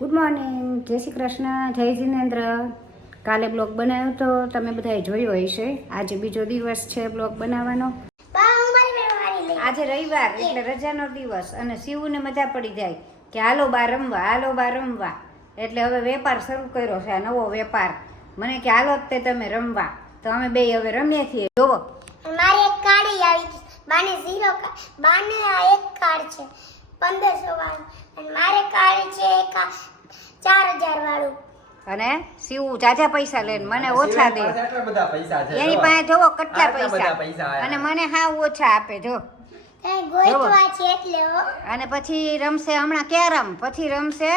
Good morning, જય શ્રી કૃષ્ણ, જય જિનેન્દ્ર. કાલે બ્લોગ બનાવ્યો તો તમે બધાએ જોયો હશે. આજે બીજો દિવસ છે બ્લોગ બનાવવાનો. આજે રવિવાર એટલે રજાનો દિવસ અને શિવને મજા પડી જાય કે હાલો બાર રમવા, હાલો બાર રમવા. એટલે હવે વેપાર શરૂ કર્યો છે, આ નવો વેપાર. મને કે હાલો તે તમે રમવા, તો અમે બે હવે રમીએ છીએ. જોવો મારે એક કાર્ડ આવી છે, બાને 0 બાને આ એક કાર્ડ છે 1500 વાળું અને મારે કાર્ડ છે એક 4000 વાળું. અને શિવ જાજા પૈસા લઈને મને ઓછા દે. એટલા બધા પૈસા છે એની પાસે જોવો કેટલા આટલા બધા પૈસા પૈસા આયા. અને મને હાવ ઓછા આપે. જો કઈ ગોઈતવા છે એટલે હો. અને પછી રમશે હમણાં કેરમ, પછી રમશે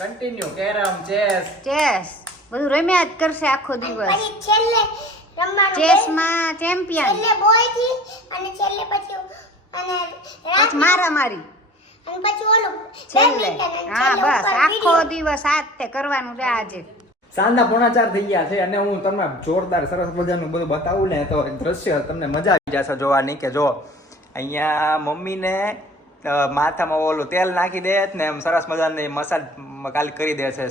કન્ટિન્યુ કેરમ ચેસ, બધું રમ્યા જ કરશે આખો દિવસ. પછી છેલ્લે રમવાનું ચેસમાં ચેમ્પિયન, છેલ્લે બોય થી અને છેલ્લે પછી અને પછી મારામારી અને પછી ઓલું છેલ્લે. badminton અને હા છેલ્લે બસ ઉપર આખો video. દિવસ આ જ તે કરવાનું છે આજે. સાંજના 3:45 થઈ ગયા છે અને હું તમને જોરદાર સરસ મજાનું બધું બતાવું ને તો દ્રશ્ય તમને મજા આવી જશે જોવાની. કે જો અહીંયા મમ્મીને માથામાં ઓલું તેલ નાખી દે ને એમ સરસ મજાની મસાજ કાલ કરી દે છે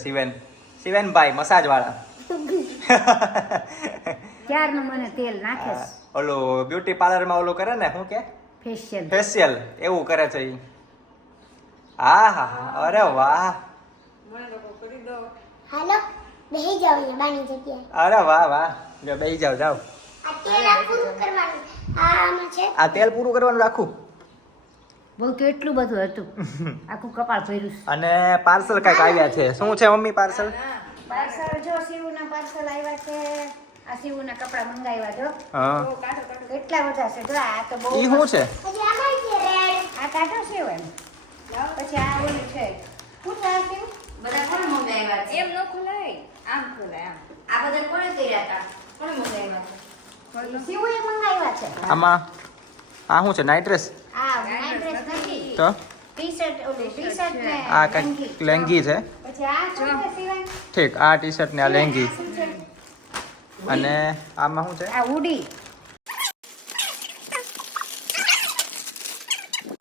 શિવેનભાઈ મસાજ વાળા. ક્યારનું મને તેલ નાખે છે. ઓલું બ્યુટી પાર્લરમાં ઓલું કરે ને શું કે ફેશિયલ એવું કરે છે ઈ. હા હા હા, અરે વાહ, હાલો બેહી જાવ અહીંયા બાની જગ્યાએ. અરે વાહ વાહ, જો બેસી જાવ જાવ. આ તેલ આ પૂરું કરવાનું. આ આમાં છે આ તેલ પૂરું કરવાનું રાખું. બહુ કેટલું બધું હતું, આખું કપાળ ભર્યું. અને પાર્સલ કઈક આવ્યા છે. શું છે મમ્મી પાર્સલ? પાર્સલ જો શિવના પાર્સલ આવ્યા છે. આ શિવના કપડા મંગાવ્યા જો. હા, કેટલા બધા છે જો. આ તો બહુ ઈ શું છે? પછી આમાં છે રેડ. આ કાઢો છે એમ. પછી આ ઓલું છે. શું છે આ શિવ? બધા કોણ મંગાવ્યા છે? એમ ન ખોલાય, આમ ખોલાય આમ. આ બધા કોણે કર્યા હતા? કોણે મંગાવ્યા છે? શિવે મંગાવ્યા છે. આમાં આ શું છે? Night dress? આ નાઇટ ડ્રેસ નથી. તો ટી-શર્ટ, ઓલું ટી-શર્ટ ને આ કઈક લેંગી છે. પછી આ શું છે શિવાય? ઠીક, આ ટી શર્ટ ને આ લેંગી. આ શું છે? અને આમાં શું છે? આ હુડી.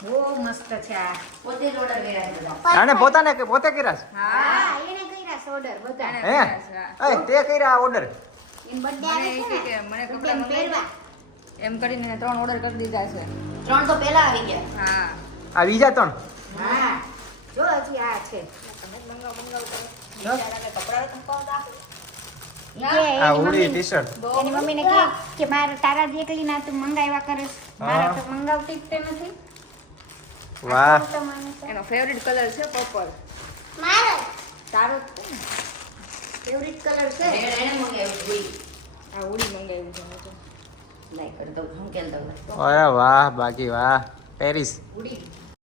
બહુ મસ્ત છે આ. પોતે જ ઓર્ડર કર્યા છે બધા. આને પોતાને કે પોતે કર્યા છે? હા, એને કર્યા છે ઓર્ડર બધા. હે એ તે કર્યા ઓર્ડર? એન બર્થડે મને આવે એ છે કે ને. મને તો કપડાં તેમ મંગાવી પહેરવા. એમ કરીને 3 ઓર્ડર કરી દીધા છે. 3 તો પહેલા આવી ગયા. હા. આ બીજા 3? હા. જો હજી આ છે. જો. ઈ કે આ એની હુડી મમ્મી- ટી શર્ટ. એની મમ્મીને કે મારે તારા જ એકલી ના તું મંગાવ્યા કરીશ. મારા તો મંગાવતી જ તે નથી. વાહ, તો મને તો એનો ફેવરિટ કલર છે પર્પલ. મારો તારો ફેવરિટ કલર છે. આ ઉડી મંગાવ્યું છે મેં તો. અરે વાહ બાકી વાહ. પેરિસ ઉડી